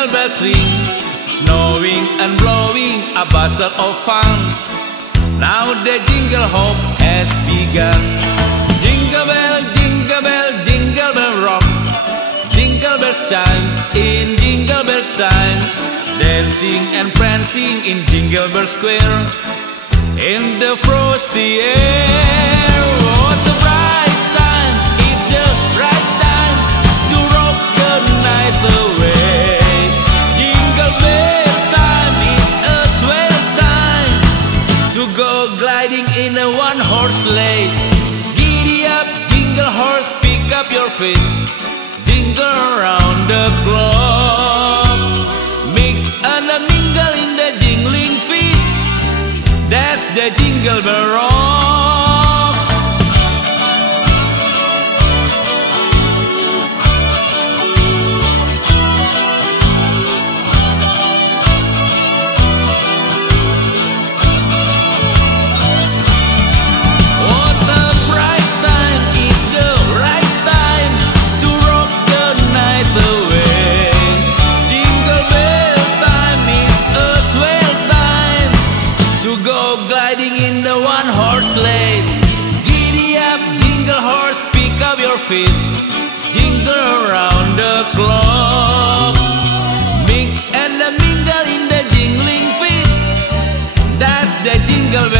jingle bells ring, snowing and blowing a bustle of fun. Now the jingle hop has begun. Jingle bell, jingle bell rock. Jingle bells chime in jingle bell time. Dancing and prancing in Jingle Bell Square. In the frosty air, what a bright time! It's the right time to rock the night away. Jingle bell time is a swell time to go gliding in a one-horse sleigh. Giddy up, jingle horse, pick up your feet. Jingle around the clock. Mix and a mingle in the jingling feet. That's the Jingle Bell Rock. What a bright time, it's the right time to rock the night away. Jingle bell time is a swell time to go gliding in the one-horse sleigh. Giddy up, jingle horse, pick up your feet. Jingle around the clock. Mix and a mingle in the jingling feet. That's the Jingle Bell